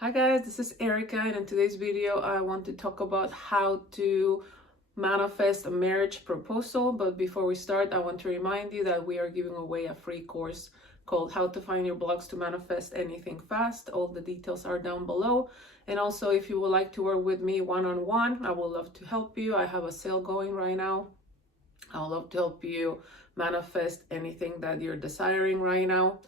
Hi guys, this is Erika, and in today's video I want to talk about how to manifest a marriage proposal. But before we start, I want to remind you that we are giving away a free course called How to Find Your Blocks to Manifest Anything Fast. All the details are down below. And also, if you would like to work with me one-on-one, I would love to help you. I have a sale going right now. I would love to help you manifest anything that you're desiring right now.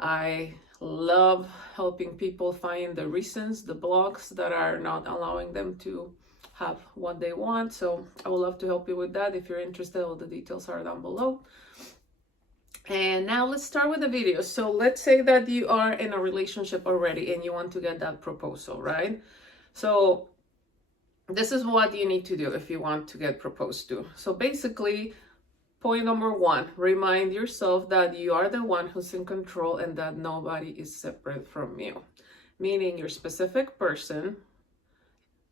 I love helping people find the reasons, the blocks that are not allowing them to have what they want. So I would love to help you with that. If you're interested, all the details are down below. And now let's start with the video. So let's say that you are in a relationship already and you want to get that proposal, right? So this is what you need to do if you want to get proposed to. So basically, point number one, remind yourself that you are the one who's in control and that nobody is separate from you. Meaning your specific person,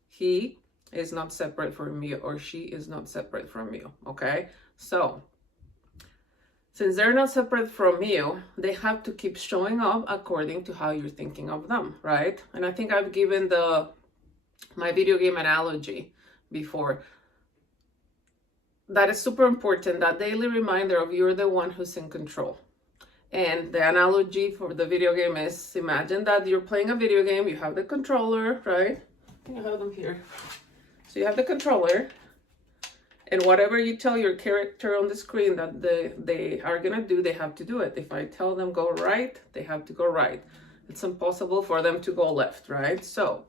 he is not separate from you or she is not separate from you, okay? So, since they're not separate from you, they have to keep showing up according to how you're thinking of them, right? And I think I've given my video game analogy before. That is super important, that daily reminder of you're the one who's in control. And the analogy for the video game is, imagine that you're playing a video game, you have the controller, right? You have them here. So you have the controller, and whatever you tell your character on the screen that they are gonna do, they have to do it. If I tell them go right, they have to go right. It's impossible for them to go left, right? So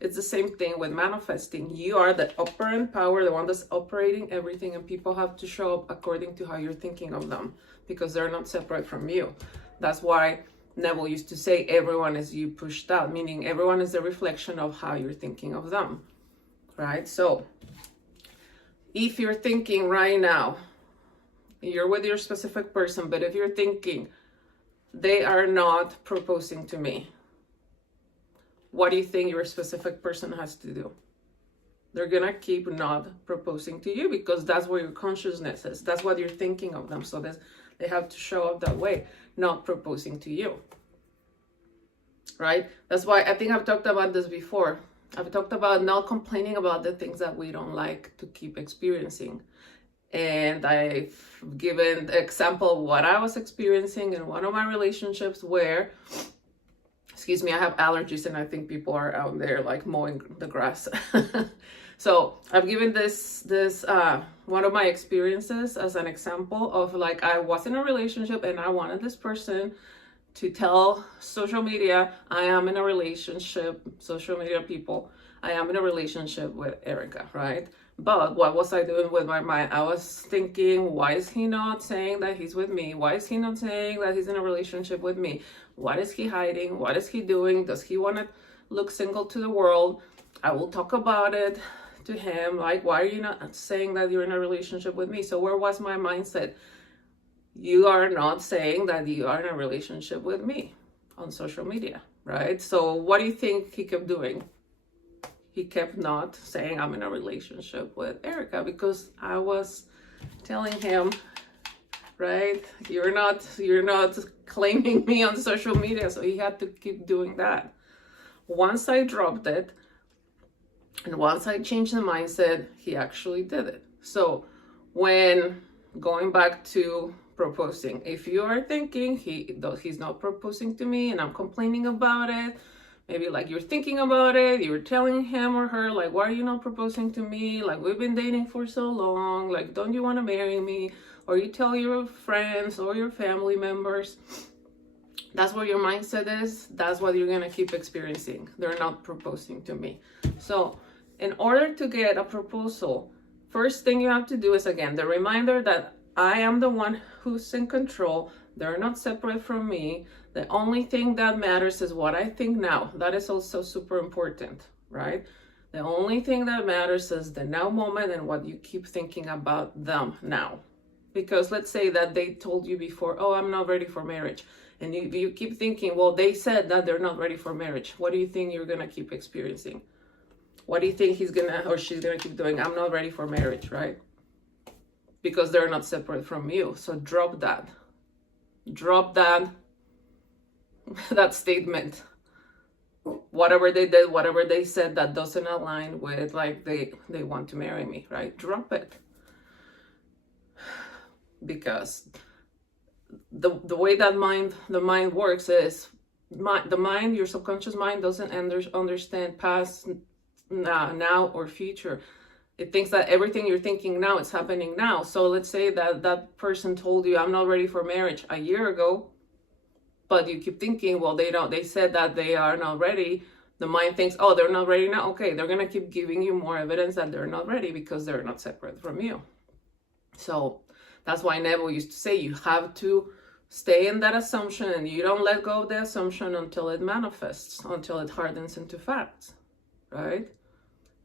it's the same thing with manifesting. You are the operant power, the one that's operating everything, and people have to show up according to how you're thinking of them because they're not separate from you. That's why Neville used to say everyone is you pushed out, meaning everyone is a reflection of how you're thinking of them, right? So if you're thinking right now, you're with your specific person, but if you're thinking they are not proposing to me, what do you think your specific person has to do? They're gonna keep not proposing to you because that's where your consciousness is. That's what you're thinking of them. So they have to show up that way, not proposing to you, right? That's why I think I've talked about this before. I've talked about not complaining about the things that we don't like to keep experiencing. And I've given the example of what I was experiencing in one of my relationships where, excuse me, I have allergies and I think people are out there like mowing the grass. So I've given this one of my experiences as an example of like, I was in a relationship and I wanted this person to tell social media, I am in a relationship, social media people, I am in a relationship with Erika, right? But what was I doing with my mind? I was thinking, why is he not saying that he's with me? Why is he not saying that he's in a relationship with me? What is he hiding? What is he doing? Does he want to look single to the world? I will talk about it to him. Like, why are you not saying that you're in a relationship with me? So where was my mindset? You are not saying that you are in a relationship with me on social media, right? So what do you think he kept doing? He kept not saying I'm in a relationship with Erika because I was telling him, right, you're not claiming me on social media. So he had to keep doing that. Once I dropped it and once I changed the mindset, he actually did it. So when going back to proposing, if you are thinking he's not proposing to me and I'm complaining about it, maybe like you're thinking about it, you're telling him or her, like, why are you not proposing to me? Like, we've been dating for so long. Like, don't you want to marry me? Or you tell your friends or your family members. That's where your mindset is. That's what you're going to keep experiencing. They're not proposing to me. So in order to get a proposal, first thing you have to do is, again, the reminder that I am the one who's in control. They're not separate from me. The only thing that matters is what I think now. That is also super important, right? The only thing that matters is the now moment and what you keep thinking about them now. Because let's say that they told you before, oh, I'm not ready for marriage. And you keep thinking, well, they said that they're not ready for marriage. What do you think you're going to keep experiencing? What do you think he's going to or she's going to keep doing? I'm not ready for marriage, right? Because they're not separate from you. So drop that. Drop that statement. whatever they did, whatever they said that doesn't align with like they want to marry me, right? Drop it. Because the way that the mind works is the mind, your subconscious mind doesn't understand past, now or future. It thinks that everything you're thinking now is happening now. So let's say that that person told you, I'm not ready for marriage a year ago, but you keep thinking, well, they said that they are not ready. The mind thinks, oh, they're not ready now. Okay, they're going to keep giving you more evidence that they're not ready because they're not separate from you. So that's why Neville used to say, you have to stay in that assumption, and you don't let go of the assumption until it manifests, until it hardens into facts, right?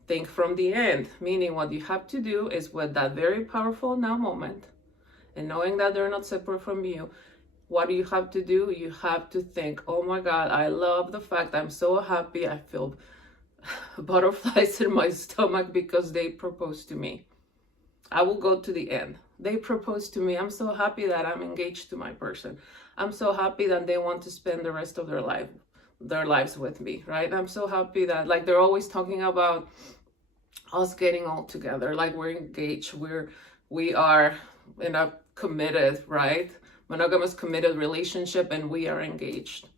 Think from the end, meaning what you have to do is with that very powerful now moment and knowing that they're not separate from you, what do you have to do? You have to think, oh my God, I love the fact I'm so happy. I feel butterflies in my stomach because they proposed to me. I will go to the end. They proposed to me. I'm so happy that I'm engaged to my person. I'm so happy that they want to spend the rest of their lives with me, right? I'm so happy that, like, they're always talking about us getting all together, like we're engaged, we are in a committed, right, monogamous committed relationship, and we are engaged.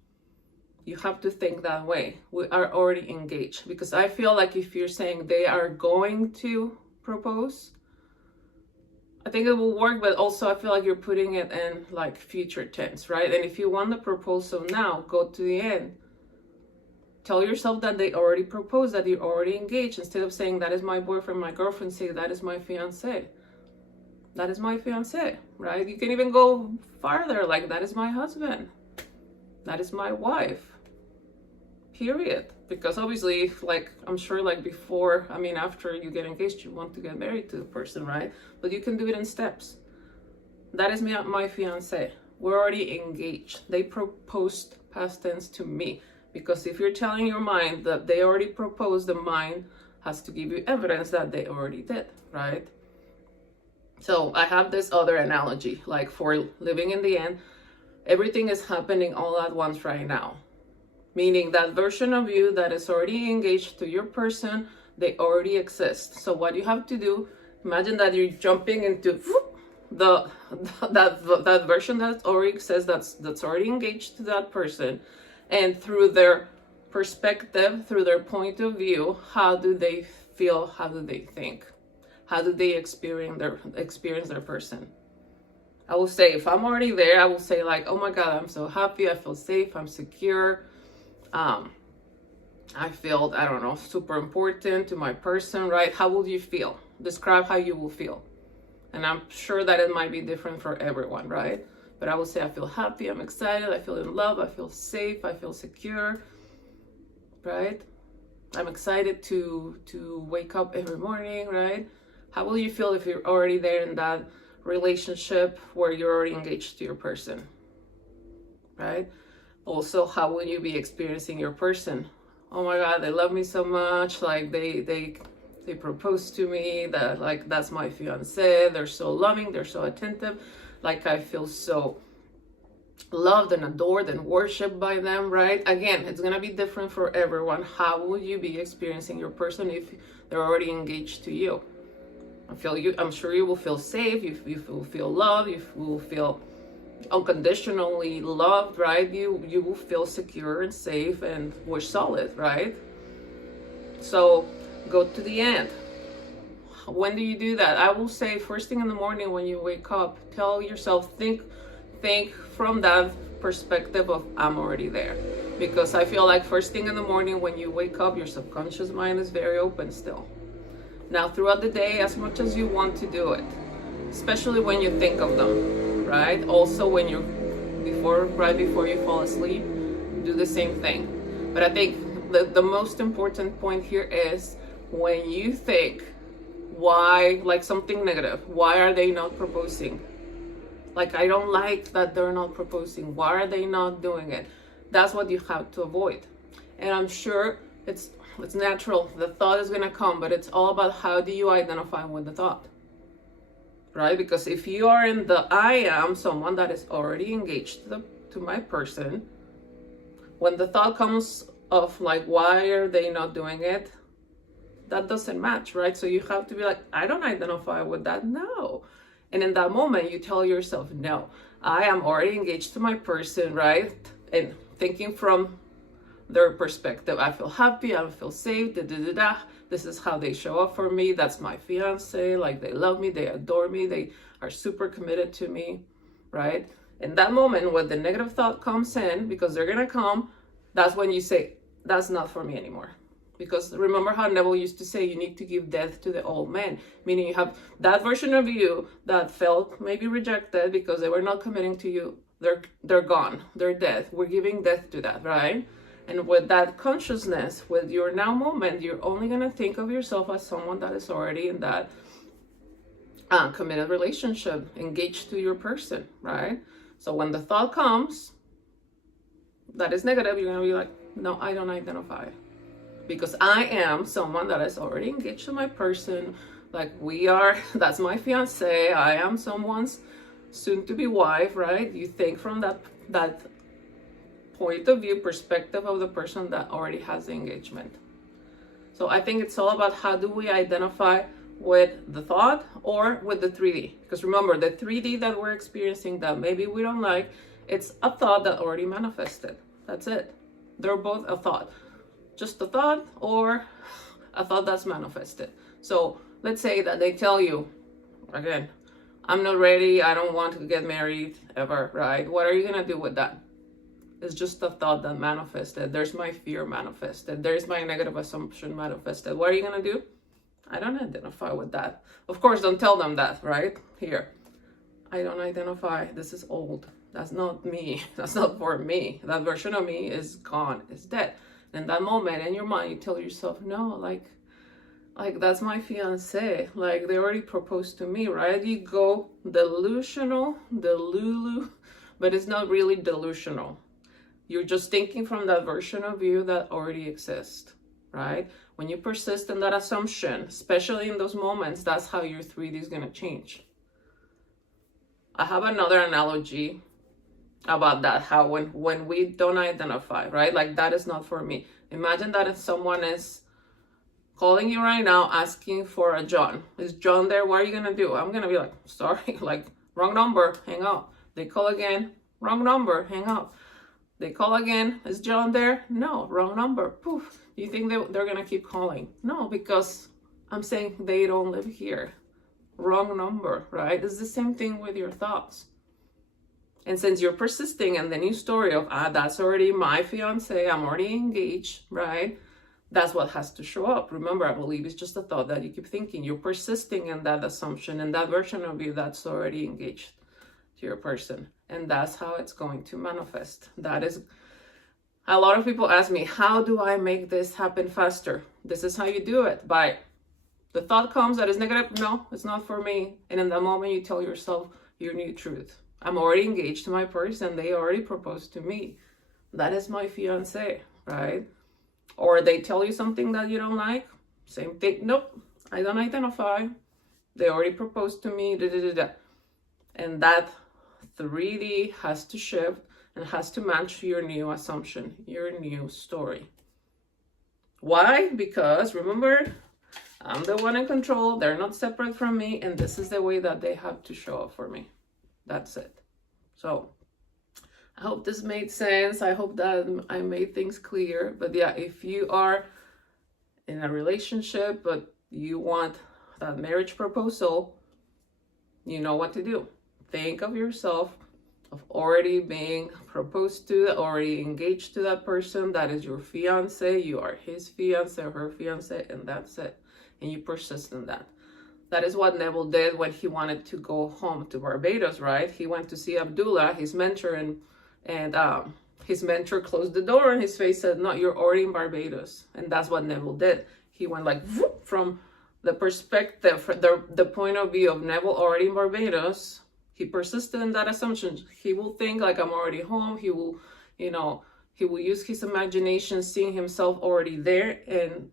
You have to think that way. We are already engaged, because I feel like if you're saying they are going to propose, I think it will work, but also I feel like you're putting it in like future tense, right? And if you want the proposal now, go to the end. Tell yourself that they already proposed, that you're already engaged. Instead of saying, that is my boyfriend, my girlfriend, say, that is my fiance. That is my fiance, right? You can even go farther, like, that is my husband. That is my wife. Period. Because obviously, like, I'm sure, like, before, I mean, after you get engaged, you want to get married to the person, right? But you can do it in steps. That is my fiance. We're already engaged. They proposed, past tense, to me. Because if you're telling your mind that they already proposed, the mind has to give you evidence that they already did, right? So I have this other analogy, like for living in the end, everything is happening all at once right now. Meaning that version of you that is already engaged to your person, they already exist. So what you have to do, imagine that you're jumping into that version that already exists, that's already engaged to that person. And through their perspective, through their point of view, how do they feel? How do they think? How do they experience their person? I will say, if I'm already there, I will say like, oh my God, I'm so happy. I feel safe. I'm secure. I feel, I don't know, super important to my person, right? How will you feel? Describe how you will feel. And I'm sure that it might be different for everyone, right? But I will say, I feel happy, I'm excited, I feel in love, I feel safe, I feel secure, right? I'm excited to wake up every morning, right? How will you feel if you're already there in that relationship where you're already engaged to your person, right? Also, how will you be experiencing your person? Oh my God, they love me so much, like they proposed to me, that like that's my fiance, they're so loving, they're so attentive. Like I feel so loved and adored and worshipped by them, right? Again, it's gonna be different for everyone. How will you be experiencing your person if they're already engaged to you? I'm sure you will feel safe, you will feel loved, you will feel unconditionally loved, right? You will feel secure and safe and we're solid, right? So go to the end. When do you do that? I will say first thing in the morning when you wake up, tell yourself, think from that perspective of I'm already there. Because I feel like first thing in the morning when you wake up, your subconscious mind is very open still. Now throughout the day, as much as you want to do it, especially when you think of them, right? Also when right before you fall asleep, do the same thing. But I think the most important point here is when you think, why, like something negative, why are they not proposing? Like, I don't like that they're not proposing. Why are they not doing it? That's what you have to avoid. And I'm sure it's natural. The thought is gonna come, but it's all about how do you identify with the thought, right? Because if you are in the I am someone that is already engaged to my person, when the thought comes of like, why are they not doing it? That doesn't match, right? So you have to be like, I don't identify with that, no. And in that moment, you tell yourself, no, I am already engaged to my person, right? And thinking from their perspective, I feel happy, I feel safe, this is how they show up for me, that's my fiance, like they love me, they adore me, they are super committed to me, right? In that moment, when the negative thought comes in, because they're gonna come, that's when you say, that's not for me anymore. Because remember how Neville used to say, you need to give death to the old man, meaning you have that version of you that felt maybe rejected because they were not committing to you. They're gone, they're dead. We're giving death to that, right? And with that consciousness, with your now moment, you're only gonna think of yourself as someone that is already in that committed relationship, engaged to your person, right? So when the thought comes that is negative, you're gonna be like, no, I don't identify. Because I am someone that is already engaged to my person, like we are, that's my fiance, I am someone's soon-to-be wife, right? You think from that point of view, perspective of the person that already has the engagement. So I think it's all about how do we identify with the thought or with the 3D. Because remember, the 3D that we're experiencing that maybe we don't like, it's a thought that already manifested. That's it. They're both a thought. Just a thought or a thought that's manifested. So let's say that they tell you, again, I'm not ready, I don't want to get married ever, right? What are you gonna do with that? It's just a thought that manifested. There's my fear manifested. There's my negative assumption manifested. What are you gonna do? I don't identify with that. Of course, don't tell them that, right? Here, I don't identify, this is old. That's not me, that's not for me. That version of me is gone, is dead. In that moment, in your mind, you tell yourself, no, like that's my fiance. Like they already proposed to me, right? You go delusional, delulu, but it's not really delusional. You're just thinking from that version of you that already exists, right? When you persist in that assumption, especially in those moments, that's how your 3D is gonna change. I have another analogy about that, how when we don't identify, right? Like that is not for me. Imagine that if someone is calling you right now asking for a John. Is John there? What are you gonna do? I'm gonna be like, sorry, like wrong number, hang up. They call again, wrong number, hang up. They call again, is John there? No, wrong number, poof. Do you think they're gonna keep calling? No, because I'm saying they don't live here. Wrong number, right? It's the same thing with your thoughts. And since you're persisting in the new story of, that's already my fiance, I'm already engaged, right? That's what has to show up. Remember, I believe it's just a thought that you keep thinking. You're persisting in that assumption and that version of you that's already engaged to your person. And that's how it's going to manifest. That is, a lot of people ask me, how do I make this happen faster? This is how you do it. By the thought comes that is negative, no, it's not for me. And in that moment, you tell yourself your new truth. I'm already engaged to my person. They already proposed to me. That is my fiance, right? Or they tell you something that you don't like. Same thing. Nope, I don't identify. They already proposed to me. And that 3D has to shift and has to match your new assumption, your new story. Why? Because remember, I'm the one in control. They're not separate from me. And this is the way that they have to show up for me. That's it. So I hope this made sense. I hope that I made things clear. But yeah, if you are in a relationship, but you want that marriage proposal, you know what to do. Think of yourself of already being proposed to, already engaged to that person. That is your fiance. You are his fiance or her fiance, and that's it. And you persist in that. That is what Neville did when he wanted to go home to Barbados, right? He went to see Abdullah, his mentor, and his mentor closed the door in his face, said, no, you're already in Barbados. And that's what Neville did. He went like whoop, from the perspective, the point of view of Neville already in Barbados. He persisted in that assumption. He will think like I'm already home. He will, he will use his imagination, seeing himself already there. And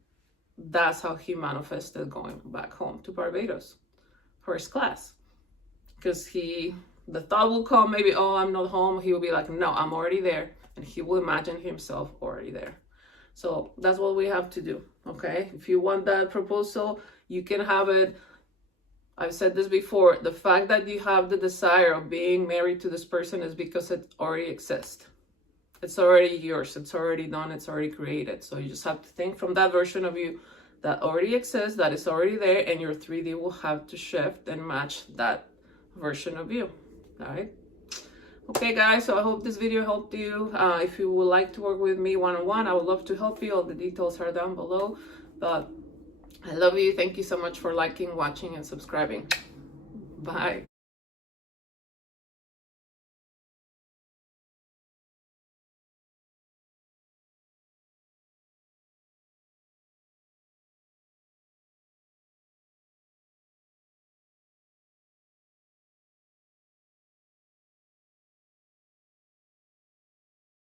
that's how he manifested going back home to Barbados, first class. Because the thought will come, maybe, oh, I'm not home. He will be like, no, I'm already there. And he will imagine himself already there. So that's what we have to do, okay? If you want that proposal, you can have it. I've said this before, the fact that you have the desire of being married to this person is because it already exists. It's already yours, it's already done, it's already created. So you just have to think from that version of you that already exists, that is already there, and your 3D will have to shift and match that version of you, all right? Okay guys, so I hope this video helped you. If you would like to work with me one-on-one, I would love to help you. All the details are down below, but I love you. Thank you so much for liking, watching, and subscribing. Bye.